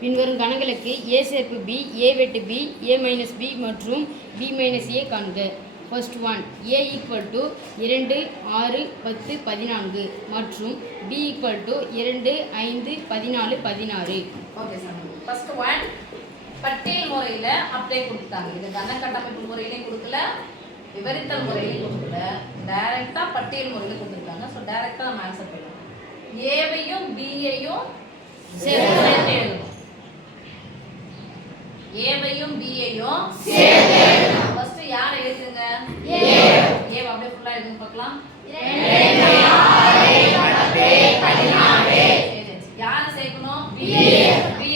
பின்வரும் கணங்களுக்கு a சேர்ப்பு b, a வெட்டு b, a மைனஸ் b மற்றும் b மைனஸ் a காண்க. First one a equal to 2, 6, 10, 14 மற்றும் b equal to 2, 5, 14, 16. Okay sir. First one பட்டியல் முறையில் அப்படியே கொடுத்தாங்க. இது கன கட்டமைப்பு முறையிலையும் கொடுக்கல, விவரித்தல் முறையிலையும் கொடுக்கல, டைரெக்டாக பட்டியல் முறையில் கொடுத்துருக்காங்க. ஸோ டைரெக்டாக நம்ம ஆன்சர் பண்ணலாம். ஏவையும் பியையும் சேர்த்து எழுதணும். ஏவையும் பியையும் சேர்த்து எழுதணும். ஃபர்ஸ்ட் யாரை எழுதுங்க? ஏவை அப்படியே ஃபுல்லா எழுதுங்க பார்க்கலாம். 2, 6, 10, 14. யாரை சேர்க்கணும்? பிஏ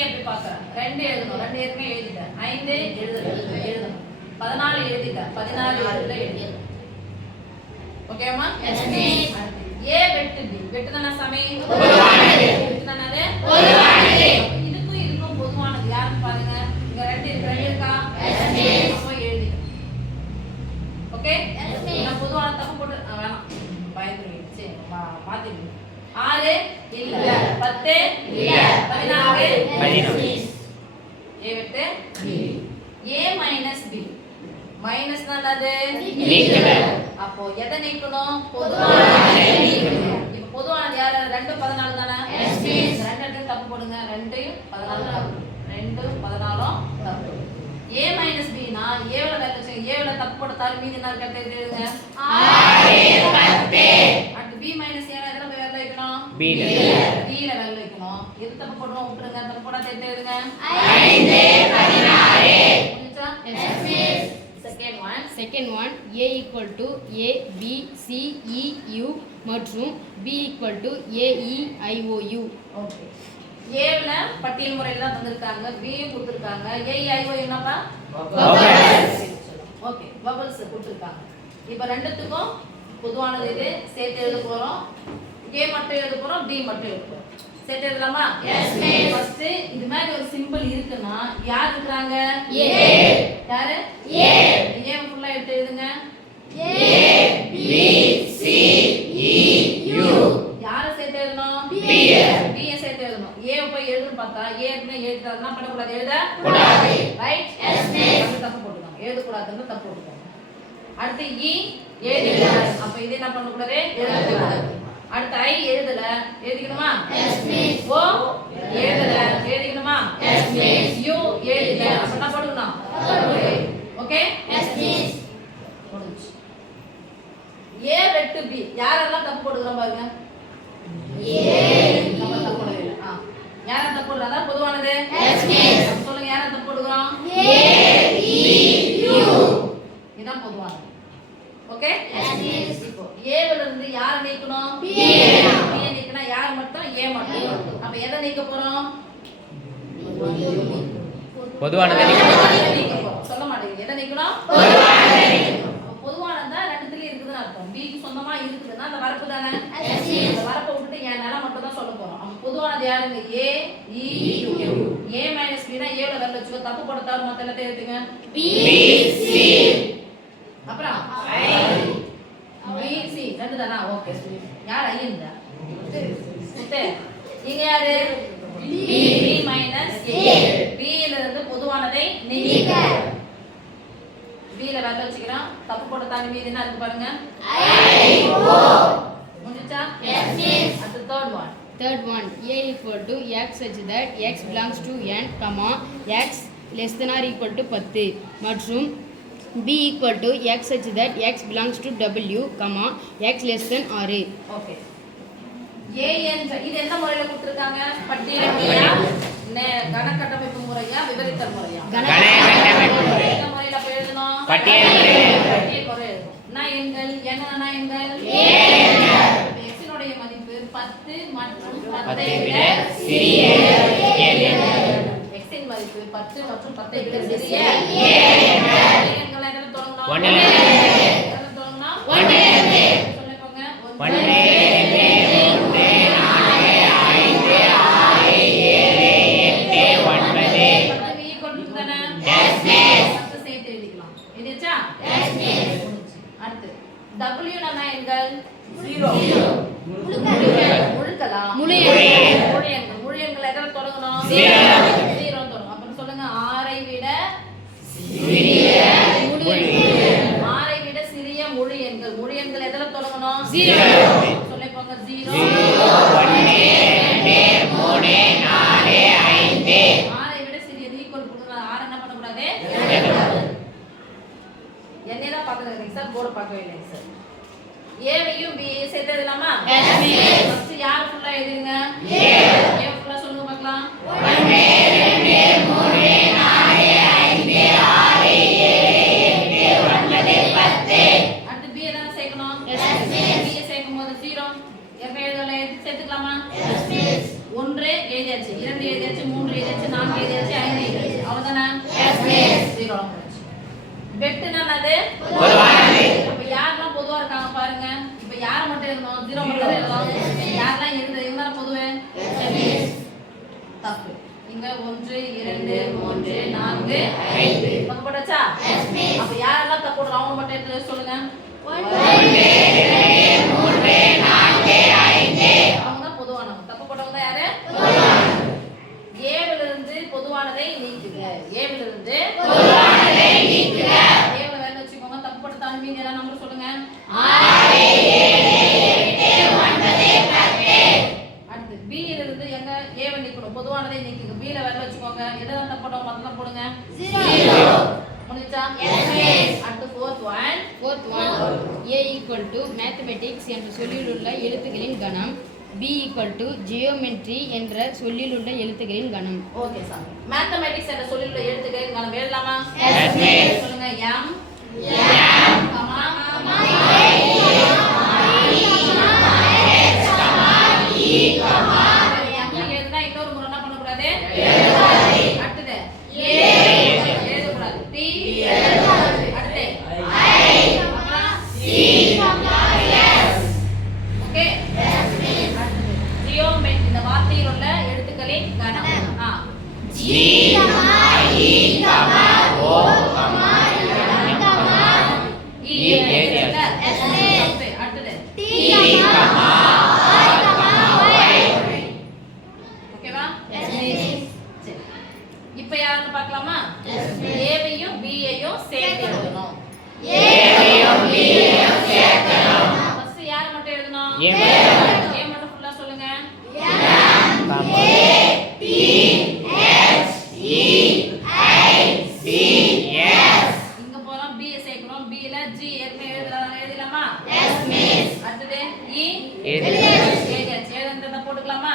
எப்படி பார்க்கறேன்? 2 எழுதணும். 2 ஏற்கனவே எழுதிட்டேன். 5 எழுதணும். 14 எழுதிட்டேன். 16 எழுதணும். ஓகேமா? Yes miss. ஏ வெட்டு பி. வெட்டுனா சமை பொதுவானது. வெட்டுனானது பொதுவானது. இதுக்கும் பொதுவானது யாருன்னு பாருங்க. இங்க 2 இருக்கு. 2 இருக்கா? Yes miss. அப்போ எழுதிட்டேன். ஓகே? Yes miss. நான் பொதுவான தப்பு போட்டு வேணாம். பயந்துருங்க. சரி மாத்திடுங்க. 6 இல்ல. 10 இல்ல. 14 14. ஏ வெட்டு பி. ஏ மைனஸ் பி. மைனஸ் என்னது? நீக்கணும். அப்போ எதை நீக்கணும்? பொதுவானதை நீக்கணும். இப்போ பொதுவானது யாரு? 2 14 தானே? Yes miss. 2 எடுத்து தப்பு போடுங்க. 2 14 தப்பு. 2 14 தப்பு. a மைனஸ் b னா a ல வேல்யூ வச்சு a ல தப்பு போட்டாலும் மீதி என்ன கரெக்ட்டா எழுதுங்க. 6 10. அடுத்து b மைனஸ் a ல எதல போய் வேல்யூ வைக்கணும்? b ல வேல்யூ வைக்கணும். எது தப்பு போடுறோம் விட்டுருங்க. தப்பு போடாத எடுத்து எழுதுங்க. 5 16. புரியுதா? Yes miss. Second one a equal to a b c e u மற்றும் b equal to a e i o u. Okay. a ல பட்டியல் முறையில தான் வந்திருக்காங்க. b யும் கொடுத்திருக்காங்க. a e i o u என்னப்பா? பபிள்ஸ். ஓகே, பபிள்ஸ் கொடுத்திருக்காங்க. இப்போ ரெண்டுத்துக்கும் பொதுவானது இது சேர்த்து எழுத போறோம். a மட்டும் எழுத போறோம், b மட்டும் எழுத போறோம். சேர்த்து எழுதலாமா? Yes miss. ஃபர்ஸ்ட் இது மாதிரி ஒரு சிம்பிள் இருக்குன்னா யார் இருக்காங்க? a. யாரு? a. a ஃபுல்லா எடுத்து எழுதுங்க. a b c e u. யார சேர்த்து எழுதணும்? b. b சேர்த்து எழுதணும். a போய் எழுதுன்னு பார்த்தா a ன்னு எழுதுறதுனா பண்ண கூடாது. எழுத கூடாது. ரைட்? Yes miss. தப்பு போட்டுட்டாங்க. எழுத கூடாதுன்னு தப்பு போட்டுட்டாங்க. அடுத்து e எழுதணும். அப்ப இது என்ன பண்ண கூடாது? எழுத கூடாது. அடுத்து i எழுதல. எழுதிக்கணுமா? Yes miss. o எழுதல. எழுதிக்கணுமா? Yes miss. u எழுதல. அப்ப என்ன போடணும்? ஓகே? Yes miss. முடிஞ்சு. a வெட்டு b. யாரெல்லாம் தப்பு போடுறோம் பாருங்க. a நம்ம தப்பு போடவே இல்ல. யார தப்பு போடுறதா பொதுவானது? Yes miss. சொல்லுங்க யார தப்பு போடுறோம்? a e u. இதான் பொதுவானது. ஓகே? Yes miss. இப்போ a ல இருந்து யார நீக்கணும்? b. b நீக்கனா யார் மட்டும்? a மட்டும். அப்ப எதை நீக்க போறோம்? பொதுவானதை நீக்க போறோம். சொல்ல மாட்டீங்க. எதை நீக்கணும்? பொதுவானதை நீக்கணும். பொதுவானதா ரெண்டுத்துலயே இருக்குதுன்னு அர்த்தம். b க்கு சொந்தமா இருக்குதுன்னா அந்த வரப்பு தானே? Yes miss. அந்த வரப்பை விட்டுட்டு என் நிலை மட்டும் தான் சொல்ல போறோம். அப்ப பொதுவானது யாருங்க? a e u. a minus b னா a ல வேல்யூ வச்சுக்கோ. தப்பு போட்டாலும் மொத்த எல்லாத்தையும் எடுத்துங்க. b c. அப்புறம் i b c ரெண்டு தானா? ஓகே. யார் i இந்த? சுத்தே. இங்க யாரு? b minus a. b ல இருந்து பொதுவானதை நீக்க. b ல வேல்யூ வச்சுக்கிறோம். தப்பு போட்ட தாண்டி மீதி என்ன இருக்கு பாருங்க. i o. முடிஞ்சா? S miss. அடுத்து Third one a equal to x such that x belongs to n, x less than or equal to 10 மற்றும் b equal to x such that x belongs to w, x less than or. Okay. a என்ற இது எந்த முறையில கொடுத்திருக்காங்க? பட்டியல் முறையா, கன கட்டமைப்பு முறையா, விவரித்தல் முறையா? கன கட்டமைப்பு முறை. எந்த முறையில போய் எழுதணும்? பட்டியல் முறை. பட்டியல் முறை எழுதணும். நான் எண்கள் என்னன்னா எண்கள் a. x னுடைய மதிப்பு 10 மற்றும் 10 ஐ விட சிறிய எண்கள். x இன் மதிப்பு 10 மற்றும் 10 ஐ விட சிறிய எண்கள். எண்கள் எதல தொடங்கணும்? 1 ல எதல தொடங்கணும்? 1 ல. சொல்லுங்க. 1 2 3 4 5 6 7 8 9 10 ஈக்குவல் தானே? Yes miss. 10 சேர்த்து எழுதிக்கலாம். எழுதிச்சா? Yes miss. அடுத்து w னா எண்கள் 0. முழுக்கலாம். முழு எண்கள் எதல தொடங்கணும்? 0. 0 சொல்லே போங்க 0 1 2 3 4 5 6 விட சிறியது ஈக்குவல் கொடுங்க 6 என்ன பண்ண கூடாது என்னைய தான் பார்க்கறீங்க சார் போர்டு பார்க்கவே இல்லை சார் ஏவையும் பி சேர்த்து எழுதலாமா ஃபர்ஸ்ட் யார் ஃபுல்லா எழுதுங்க ஏ ஃபுல்லா சொல்லுங்க பார்க்கலாம் 1 2 3 4 5 6 7 8 9 10 அடுத்து பி என்ன சேர்க்கணும் பி சேர்க்கும்போது 0 எப்ப எழுதல சேர்த்துக்கலாமா ஒன்று எழுதியாச்சு 2 எழுதியாச்சு 3 எழுதியாச்சு 4 எழுதியாச்சு 5 எழுதியாச்சு அவ்வளவுதானே 0 வெட்டுனா என்னது பொதுவானது. அப்ப யாரெல்லாம் பொதுவா இருக்காங்க பாருங்க இப்ப யாரை மட்டும் எழுதணும் 0 மட்டும் எழுதலாம் யாரெல்லாம் இவங்க பொதுவே தப்பு இங்க 1 2 3 4 5 தப்பு போட்டாச்சா அப்ப யாரெல்லாம் தப்பு போடுறோம் அவங்க மட்டும் எடுத்து சொல்லுங்க 1 2 3 4 5 அவங்க தான் பொதுவானவங்க தப்பு போட்டவங்க யாரு ஏவில இருந்து பொதுவானதை நீக்குக ஏவில இருந்து பொதுவானதை நீக்குக ஏவில வேற வெச்சுக்கோங்க தப்பு போட்ட தாண்டி மீதி எல்லாம் நம்பர் சொல்லுங்க 6 7 8 9 10 அடுத்து பி ல இருந்து எங்க ஏவ நீக்கணும் பொதுவானதை நீக்குக பி ல வேற வெச்சுக்கோங்க எதெல்லாம் தப்பு போட்டோம் மொத்தம் போடுங்க 0 முடிஞ்சா அடுத்து fourth one A equal to mathematics என்ற சொல்லில் உள்ள எழுத்துக்களின் கணம் B equal to geometry என்ற சொல்லில் உள்ள எழுத்துக்களின் கணம் ஓகே சார் மேத்தமேட்டிக்ஸ் என்ற சொல்லில் உள்ள எழுத்துக்கள் நான் எழுதலாமா Yes, miss. சொல்லுங்க m கமா எழுதுனா இன்னொரு முறை என்ன பண்ணக்கூடாது அடுத்தது எழுதக்கூடாது t அடுத்து அப்புறம் ஓகே ஜியோமெட்ரி இந்த வார்த்தையில் உள்ள எழுத்துக்களின் கணம் G, I, O, E அடுத்தது ஓகேவா சரி இப்போ யாருன்னு பார்க்கலாமா ஏவையும் பியையும் சேர்த்து எழுதணும் ஃபர்ஸ்ட் யாரை மட்டும் எழுதணும் A ஏ மட்டும் ஃபுல்லா சொல்லுங்க இங்க போறோம் பி சேர்க்கறோம் பி ல ஜி ஏற்கனவே எழுதலாமா அடுத்தது இ எழுதியாச்சு எழுதுறத போட்டுக்கலாமா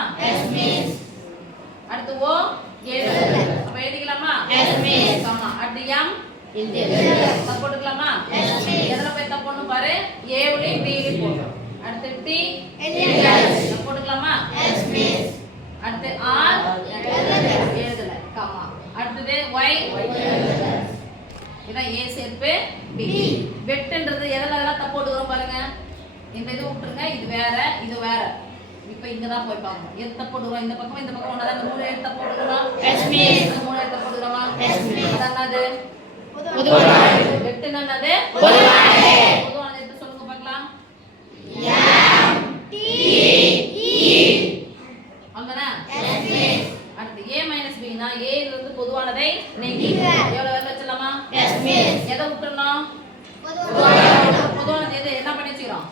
அடுத்து ஓ எழுது அப்ப எழுதிக்கலாமா ஆமா அடுத்து எம் தப்பு போட்டுக்கலாமா எதுல போய் தப்பு போடணும் பாரு ஏவுலயும் பிலயும் போடுறோம் அடுத்து டி தப்பு போட்டுக்கலாமா அடுத்து ஆர் எழுதல கமா அடுத்தது ஒய் இதான் ஏ சேர்ப்பு பி வெட்டுன்றது எதெல்லாம் தப்பு போட்டுக்கிறோம் பாருங்க இந்த இது விட்டுருங்க இது வேற இது வேற இப்போ இங்க தான் போய் பார்க்கணும் எது தப்பு போடுறோம் இந்த பக்கம் ஒண்ணாதான் இந்த மூணு எழுத்து தப்பு போடுறோம் இந்த மூணு எழுத்து தப்பு போடுறோமா அதான் என்னது வெட்டுனா என்னது பொதுவானது எடுத்து சொல்லுங்க பார்க்கலாம் அங்கனா அடுத்து a - b னா a ல இருந்து பொதுவானதை நீக்கி எவ்வளவு வேலை வச்சிடலாமா எதை விட்டுறணும் பொதுவானது எது என்ன பண்ணி வச்சிரோம்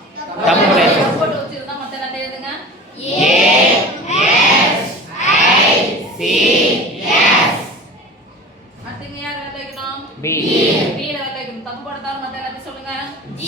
போட்டு வச்சிருந்தா மத்த என்ன எழுதுங்க அடுத்து இங்க யார் வேலை வைக்கணும் B. b ல வேலை வைக்கணும் தப்பு போட தவிர மத்த எல்லாத்தையும் சொல்லுங்க G.